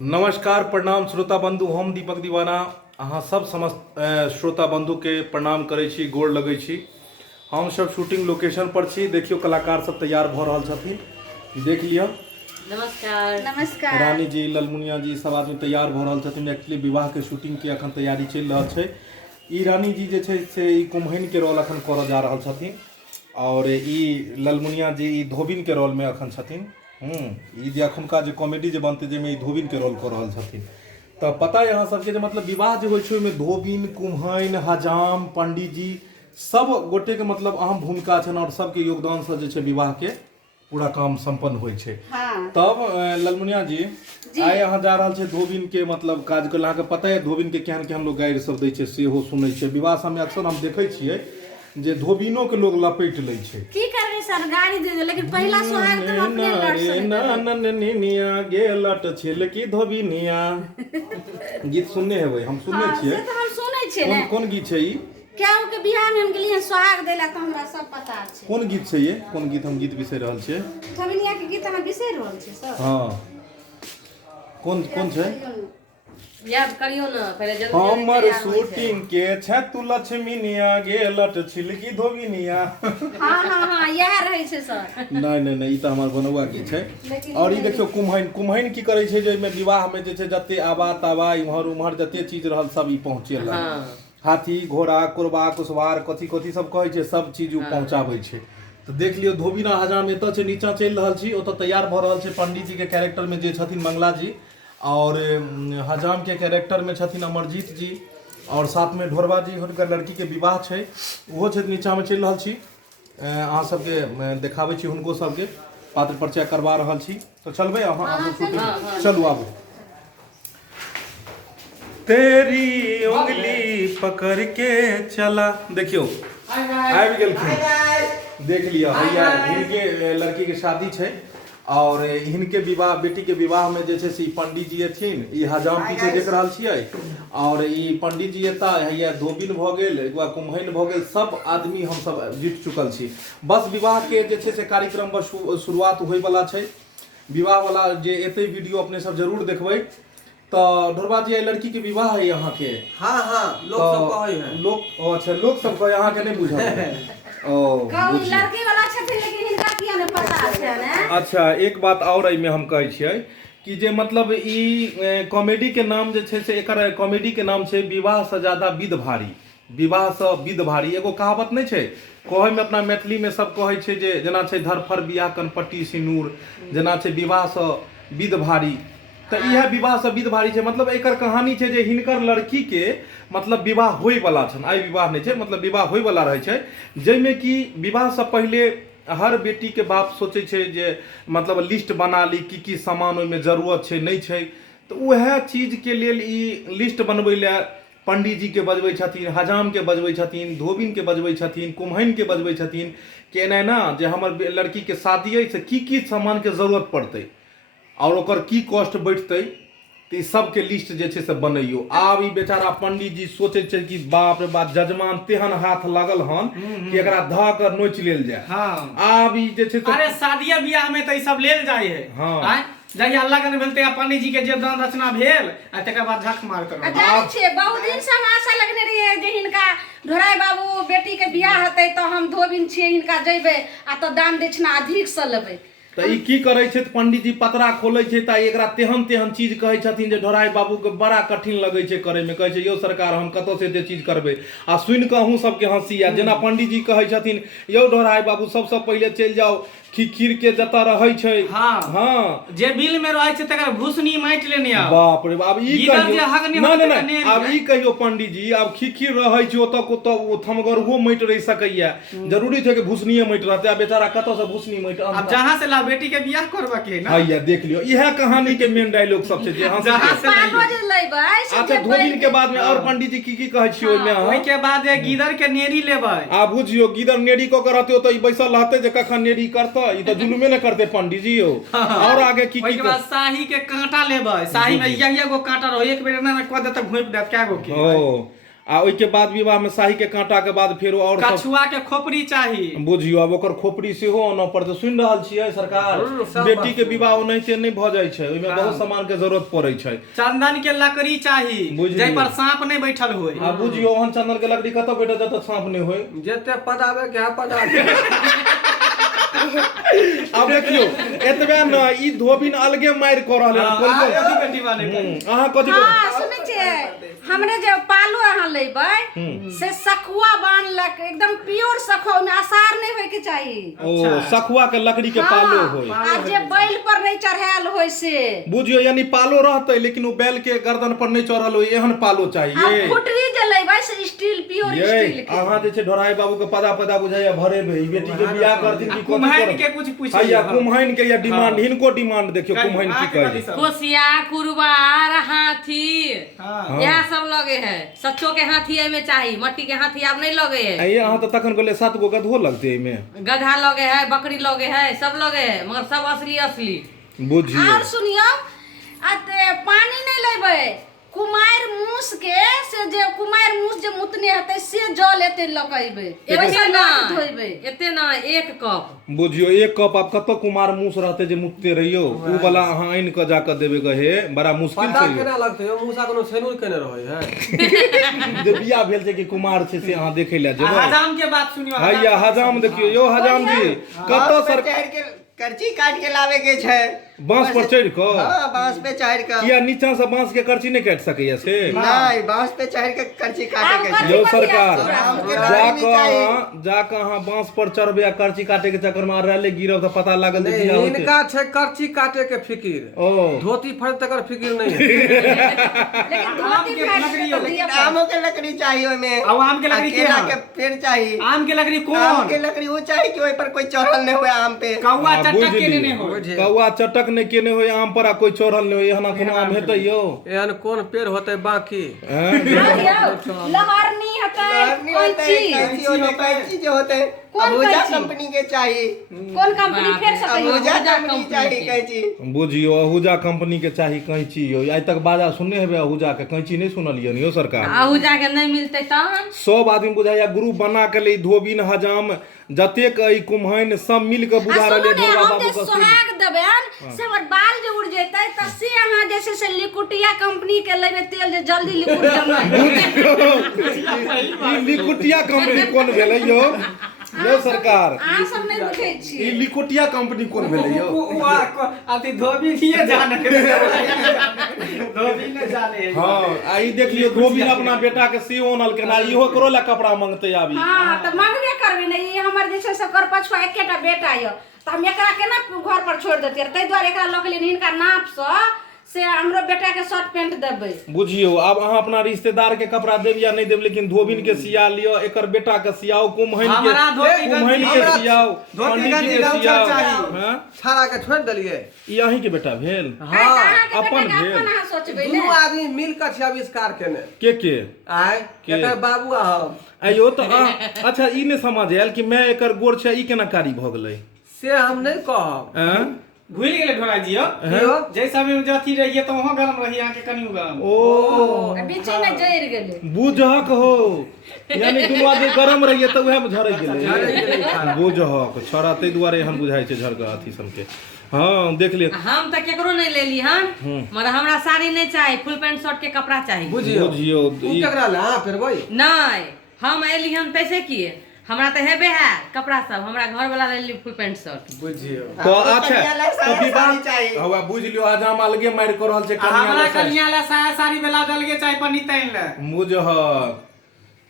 नमस्कार प्रणाम श्रोता बंधु, हम दीपक दीवाना अहाँ सब समस्त श्रोता बंधु के प्रणाम करै छी, गोर लगै छी। हम सब शूटिंग लोकेशन पर छी। देखियो कलाकार सब तैयार भ रहल छथिन, देख लियो। नमस्कार नमस्कार। रानी जी, ललमुनिया जी सब आदमी तैयार भ रहल छथिन। एक्चुअली विवाह के शूटिंग के अखन तैयारी चलि रहल छै। ई रानी जी जे छै से ई कुम्हैन के रोल अखन करऽ जा रहल छथिन और ई ललमुनिया जी ई धोबिन के रोल में अखन छथिन। ई जे अखुनका जे कॉमेडी जे बनते जेमे ई धोबिन के रोल कर रहल छथिन। तो पता है यहाँ सबके जे मतलब विवाह जो होइ छै ओहिमे धोबिन, कुम्हैन, हजाम, पंडित जी सब गोटे के मतलब अहम भूमिका छनि और सबके योगदान से जे छै विवाह के पूरा काम संपन्न होइ छै। हाँ। तब ललमुनिया जी आइ अहाँ जा रहल छै धोबिन के मतलब काज कर। अहाँके पता है धोबिन के केहन केहन लोग गारि सब दै छै सेहो सुनै छै। विवाह सबमे अक्सर हम देखै छियै जे धोबिनो के लोग लपेट लै छै। की करबे सर, गाड़ी दे दे, लेकिन पहला सुहाग तो हम अपने लड़ सकते ननिया गे लट छिल की धोबिनिया गीत सुनने हेबै, हम सुनने छियै। से तो हम सुनै छियै ने। कोन गीत छै ई? क्या हो के बिहार में हम गेलिए सुहाग देला तो हमरा सब पता छै। कोन गीत छै ये? कोन गीत? हम गीत बिसरि रहल छियै। धोबिनिया के गीत हम बिसरि रहल छी सर। हाँ, कोन छै? याद करियो ना पहले जल्दी हमर शूटिंग के छै तू लक्ष्मीनिया गे लट छिलकी धोबिनिया। हाँ यह रहे छै सर। नहीं ई तो हमार बनौआ के छै। और ई देखियो कुम्हैन की करे छै जे में विवाह में जे छै जते आबा ताबा इम्हर उम्हर जते चीज रहल सब ई पहुँचेला। हाथी घोड़ा कुरबा कुसवार कथी सब कहै छै सब चीज उ पहुँचाबै छै। तो देख लियो धोबिन आ हजाम एतऽ छै, नीचा चलि रहल छी, ओतऽ तैयार भऽ रहल छै पंडित जी के कैरेक्टर में जे छथिन मंगला जी और हजाम के कैरेक्टर में छथिन अमरजीत जी और साथ में ढोरबा जी। हुनकर लड़की के विवाह छै, ओहो छै नीचा में चलि रहल छी। अहाँ सबके देखाबै छी, हुनको सबके पात्र परिचय करवा रहल छी। तो चलबै अहाँ शूटिंग चलू आबू। तेरी उंगली पकड़ के चला, देखियो आबि गेलखिन। देख लिया भैया, हिनके लड़की के शादी छै और हिनके विवाह, बेटी के विवाह में जे छै से पंडित जी एथिन। ई हजाम पीछे देख रहल छियै और ई पंडित जी एता हैया धोबिन भ गेल, एक बार कुम्हैन भ गेल, सब आदमी हम सब जुट चुकल छी। बस विवाह के जे छै से कार्यक्रम बस शुरुआत होय वाला छै। विवाह वाला जे एते वीडियो अपने सब जरूर देखबै। तो ढोरबा जी लड़की के विवाह है यहाँ के। हाँ लोग सब कहै है। लोग अच्छा लोग सब कहै, अहाँ के नहीं बुझल ओ कहू लड़की वाला छथिन लेकिन हिनका किया ने पता छै ने। अच्छा एक बात और एहि में हम कहै छियै कि जे मतलब ई कॉमेडी के नाम जे छै से एकर कॉमेडी के नाम छै विवाह से ज्यादा विध भारी। विवाह से विध भारी एगो कहावत नहीं छै कहै में, अपना मैथिली में सब कहै छै जे जेना छै धरफर बियाह कनपट्टी सिनूर, जेना छै विवाह से विध भारी। तो यह विवाह से विध भारी छै। मतलब एकर कहानी छै जे हिनकर लड़की के मतलब विवाह होय वाला छन। आई विवाह नहीं छै, मतलब विवाह होय वाला रहे छै, जैमे कि विवाह से पहले हर बेटी के बाप सोचे छै जे मतलब लिस्ट बना ली की सामान ओहिमे जरूरत छै नहीं छै। तो वह चीज के लेल ई लिस्ट बनबै ले पंडित जी के बजबै छथिन, हजाम के बजबै छथिन, धोबिन के बजबै छथिन, कुम्हैन के बजबै छथिन कि एना ना जे हमर लड़की के शादी है से की सामान के जरूरत पड़तै और ओकर की कॉस्ट बैठतै, तो ई सबके लिस्ट जे छै से बनैयो। आब ई बेचारा पंडित जी सोचे छै कि बाप रे बाप जजमान तेहन हाथ लगल हन कि एकरा ध के नोच लेल जाए। हाँ। आब ई जे छै अरे शादिया बियाह में तो ई सब लेल जाय है। हाँ। जहिया लगन भेलते आ पंडित जी के जे दान रचना भेल आ तकर बाद झक मार करो। जानै छियै बहुत दिन से हम आशा लगने रहिए जे हिनका ढोराई बाबू बेटी के बियाह हेतै तो हम धोबिन छियै हिनका जइबै आ तो दान दक्षिणा अधिक से लेबै। तो ई की करे छै पंडित जी पतरा खोले छै त एकरा तेहन तेहन चीज कहे छथिन जे ढोराई बाबू के बड़ा कठिन लगे छै करे में। कहे छै यौ सरकार हम कत से एते चीज करबै आ सुनि के अहूँ सबके हंसी आ। जेना पंडित जी कहे छथिन यौ ढोराई बाबू सबसे पहले चल जाओ खीर के जता रहे छै। हाँ जे बिल में रहे छै तकर भूसनी माइट लेने आ। बाप रे बाप ई कहियो नहीं अब ई कहियो पंडित जी अब खीर रहे छै ओतऽ को तो थमगरहो माइट रह सकैया, जरूरी छै कि भूसनीय माइट रहते। आ बेचारा कत से भूसनी माइट अब जहां से ला बेटी के बियाह करबा के ना। हैया देख लियो इहे कहानी के मेन डायलॉग सब छै जे जहां से लेबै। अच्छा धोबिन के बाद में और पंडित जी की कहै छियै ओइ में? ओइ के बाद गीदर के नेरी लेबै। आ बुझियो गीदर नेरी क के रहते त ई बैसल रहते जे कखन नेरी करते, ई त जुलुमे न करते पंडित जी हो। और आगे की ओइ के बाद शाही के कांटा लेबै। शाही में ये गो कांटा रहो, एक बेर ना क देत घोप देत क्या गो के। ओ आ ओइ के बाद विवाह में शाही के कांटा के बाद फेर और सब कछुआ के खोपड़ी चाही। बुझियो अब ओकर खोपड़ी सेहो आनऽ पड़तै। सुनि रहल छियै सरकार, बेटी के विवाह ओनाहिते नहि भऽ जाइ छै, ओइमे बहुत सामान के जरूरत पड़ै छै। चंदन के लकड़ी चाही बुझलियै। जै पर सांप नहीं बैठल होय। आ बुझियो ओहन चंदन के लकड़ी कतऽ बैठत जतऽ सांप नहि होय। जते पदावे के पदावे अब देखियो एतबे न ई धोबिन अलगे मारि क रहल है। अहाँ कथि हाँ सुनै छियै हमरे जे पालो अहाँ लेबै से सखुआ बांधलक एकदम प्योर सखुआ में आसार नहीं होय के चाहिए। ओ सखुआ के लकड़ी के पालो होय। आ जे बैल पर नहीं चढ़ायल होय से बुझियो यानी पालो रहतै लेकिन वो बैल के गर्दन पर नहीं चढ़ल होय एहन पालो चाहिए। आ फुटरी जे लेबै से स्टील प्योर स्टील के। अहाँ जे छै ढोराई बाबू के पदा बुझाइया भरेबै बेटी के बियाह करथिन की कुम्हाइन के कुछ पूछिए। हैया कुम्हाइन के या डिमांड हिनको डिमांड देखियो कुम्हाइन की कहै। कोसिया कुरबार हाथी यह सब लगे है। सच्चो के हाथी में चाहिए, मट्टी के हाथी अब नहीं लगे है। ये अहाँ तो तखन गोले 7 गो गधो लगते एमे। गधा लगे है, बकरी लगे है, सब लगे है, मगर सब असली असली। बुझियो और सुनियो पानी नहीं लेबै कुमार मूस के से जे कुमार मूस जे मुतने हते से जल एते लगैबे एते ना धोइबे एते ना 1 कप। बुझियो 1 कप अब कतो कुमार मूस रहते जे मुतते रहियो उ वाला अहाँ आइन के जाके देबे गहे बड़ा मुश्किल पता छै। केना लगतै ओ मूसा कोनो सेनुर केने रहै है। जे बियाह भेल छै कि कुमार छै से अहाँ देखै ले जेबै। हजाम के बात सुनियो। हैया हजाम देखियो यो हजाम जी कतो सर करची काट के लावे के छै। बांस पर चढ़ के हां बांस पे चढ़ के किया नीचा से बांस के करची नहीं काट सकैया से। नहीं बांस पे चढ़ के करची काटे के छै। यो सरकार जाके जाके अहाँ बांस पर चढ़बे आ करची काटे के चक्कर में रहले गिरब तो पता लागल जे बियाह होते। इनका छै करची काटे के फिकिर, ओ धोती फड़ तकर फिकिर नहीं है। लेकिन धोती फाड़ के दिया आमों के लकड़ी चाहिए ओय में। अब आम के लकड़ी केला के पेड़ चाहिए। आम के लकड़ी आम कौन? के लकड़ी वो चाहिए कि ओय पर कोई चढ़ल नहीं हुए आम पे। कौवा हाँ, चटक बुझ के ली। नहीं हो। कौआ चटक नहीं केने होय आम पर आ कोई चढ़ल नहीं होय एहना कोनो आम हेतै यो। एहन कोन पेड़ होते बाकी हैं? लहरनी हतै कैंची होते कैंची जो होते कौन अबूजा कैंची? कंपनी के चाहिए। कौन कंपनी फेर सकैयो अबूजा कंपनी चाहिए कैंची। बुझियो अहूजा कंपनी के चाही कैंची यो। आइ तक बाजा सुनने हेबे अहूजा के कैंची नहीं सुनलियन यो सरकार। आहू जाके नहीं मिलते तहन सब आदमी बुझाइया ग्रुप बना के ले धोबिन हजाम जतेक ई कुम्हाइन सब मिल के बुझा रहले ढोरा हम बाबू जे के सोहाग देबन से हमर बाल जे उड़ जेतै त से अहाँ जे छै से लिकुटिया कंपनी के लेबे तेल जे जल्दी लिकुट जमै। ई लिकुटिया कंपनी कोन भेलै यो सरकार? अहाँ सब नहीं बुझै छी। ई लिकुटिया कंपनी कोन भेलै यो? अति धोबी किए जाने धोबी ने जाने। हां आई देख लियो धोबिन अपना बेटा के सीओ नल केना इहो करो ला कपड़ा मांगते आबी। हां त मांगबे करबे नहीं ई हमर जे छै से कर पछुआ एकेटा बेटा य त हम एकरा केना घर पर छोड़ देतियै। तै दुआरे एकरा लऽ गेलियै हिनका नाप से हमरो बेटा के शर्ट पैंट देबै। बुझियो अब अहाँ अपना रिश्तेदार के कपड़ा देब या नहीं देब लेकिन धोबिन के सिया लियो एकर बेटा के सियाओ कुम्हाइन के सियाओ धोती पंडित जी के सियाओ। हां छाड़ा के छोड़ देलिए। ई अहीं के बेटा भेल? हां अपन भेल। अहाँ सोचबै दुनू ने आदमी मिल के छै आविष्कार केने। के आय एकर बाबू आ हम। आयो तो अच्छा ई ने समझ आयल कि मैं एकर गोड़ छै ई केना कारी भ गेलै से हम नहीं कहब। हैं? भूल गेले ढोरा जी हो। जै समय में जथी रहिए तो वहां गरम रही आके कनियो गरम। ओ बीचे में जैर गेलै बुझहक हो यानी दुनू आदमी गरम रहिए त उहे में झरै गेलै। बुझहक छोरा तै दुआरे एहन बुझाइ छै झरका अथी सन के। हाँ देख लियो हम तो केकरो नहीं ले ली हन मगर हमरा साड़ी नहीं चाहिए, फुल पैंट शर्ट के कपड़ा चाहिए। बुझियो बुझियो तू केकरा ला फिर भाई नहीं हम एली हम पैसे किए हमरा तो हेबे है कपड़ा सब हमरा घर वाला ले ली फुल पैंट शर्ट। बुझियो तो अच्छा तो विवाह चाहिए। हवा बुझ लियो हजाम अलगे मार कर रहल छै हमरा कन्या कन्या ला साया साड़ी बेला दलगे चाहे पन्नी तैन ले।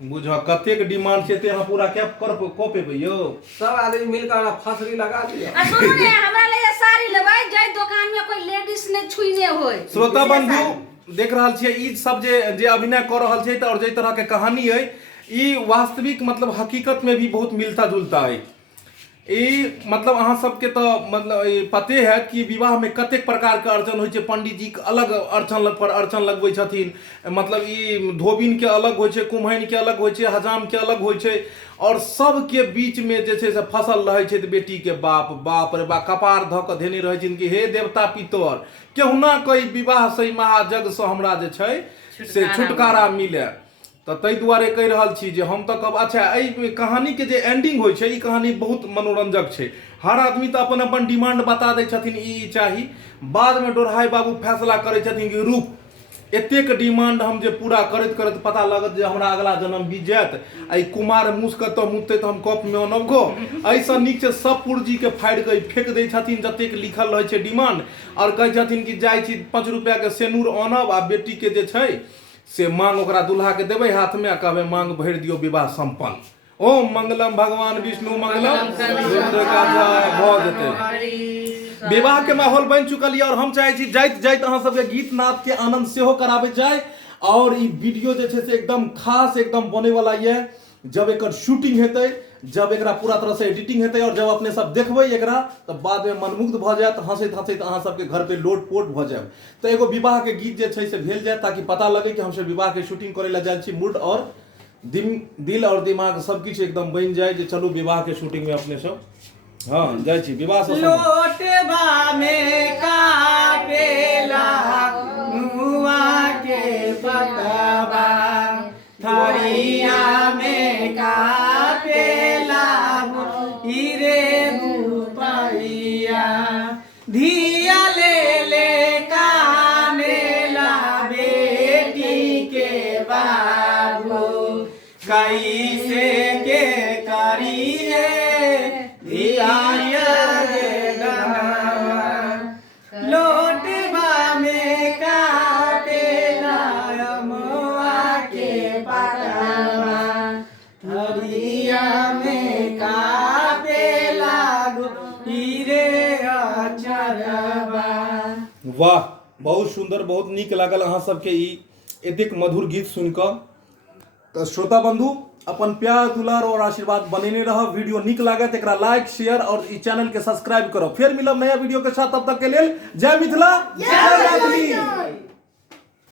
बुझ कतेक डिमांड छै ते अहाँ पूरा क्या कर को पेबै यो? सब आदमी मिलकर हमरा फसरी लगा दिया। आ सुनू ने हमरा लिए साड़ी लेबै जय दुकान में कोई लेडीज ने छुइने होय। श्रोता बंधु देख रहल छियै ई सब जे अभिनय कर रहल छै त और जे तरह के कहानी है ई वास्तविक मतलब हकीकत में भी बहुत मिलता जुलता है। ई मतलब अहाँ सबके तो मतलब पते है कि विवाह में कतेक प्रकार के अर्चन होइ छै। पंडित जी के अलग अर्चन लगबै छथिन, मतलब ई धोबिन के अलग होइ छै, कुम्हाइन के अलग होइ छै, हजाम के अलग होइ छै और सब के बीच में जे छै से फसल रहै छै त बेटी के बाप रे बा कपार ध के धेने रहै छथिन कि हे देवता पितर केहुना कोई विवाह सही महाजग से हमरा जे छै से छुटकारा मिले। तो ताहि दुआरे कहि रहल छी जे हम तऽ कब अच्छा एहि कहानी के जे एंडिंग होइ छै ई कहानी बहुत मनोरंजक छै। हर आदमी तऽ अपन अपन डिमांड बता दै छथिन ई चाही, बाद में डोरहाई बाबू फैसला करै छथिन कि रुक एतेक डिमांड हम जे पूरा करैत करैत पता लागत जे हमरा अगला जन्म बीत जायत, आई कुमार मूस कतऽ मुततै तऽ हम कप में अनब गो। एहिसँ नीक छै सब पूर्जी के फाड़ि कऽ फेंक दै छथिन जतेक लिखल रहै छै डिमांड, और कहै छथिन कि जाइ छी 5 रुपया के सेनूर आनब आ बेटी के जे छै से मांग ओकरा दुल्हा के देबै हाथ में, कहबै मांग भरि दियौ विवाह संपन्न। ओम मंगलम भगवान विष्णु मंगलम भऽ जेतै। विवाह के माहौल बनि चुकल यऽ और हम चाहै छी जाइत जाइत अहाँ सबके गीत नाद के आनंद सेहो कराबे जाय। और ई वीडियो जे छै से एकदम खास एकदम बने वाला ये, जब एकर शूटिंग हेतै, जब एकरा पूरा तरह से एडिटिंग हेतै और जब अपने सब देखबै एकरा तो बाद में मनमुग्ध भऽ जायत, हंसैत हंसैत अहाँ सबके घर पे लोटपोट भऽ जायब। तो एगो विवाह के गीत जे छै से भेल जाय ताकि पता लगे कि हमसब विवाह के शूटिंग करे ला जाइ छी, मूड और दिल और दिमाग सब किछु एकदम बनि जाए जे चलू विवाह के शूटिंग में अपने सब हाँ जाइ छी विवाह से लोटबा में कापेला मुआ के पतवा, थरिया में कापेला हीरे रुपैया, धिया ले कानेला बेटी के बाबू, कैसे के करिए लोटबा में काटेला अमुआ के पतवा, थरिया में कापेला हीरे अचरवा। वाह बहुत सुंदर, बहुत नीक लागल अहाँ सबके ई एतेक मधुर गीत सुनिकऽ। तो श्रोता बंधु अपन प्यार दुलार और आशीर्वाद बनेने रहब। वीडियो निक लागत एकरा लाइक शेयर और ई चैनल के सब्सक्राइब करो। फिर मिलब नया वीडियो के साथ, तब तक के लेल जय मिथिला जय मैथिली।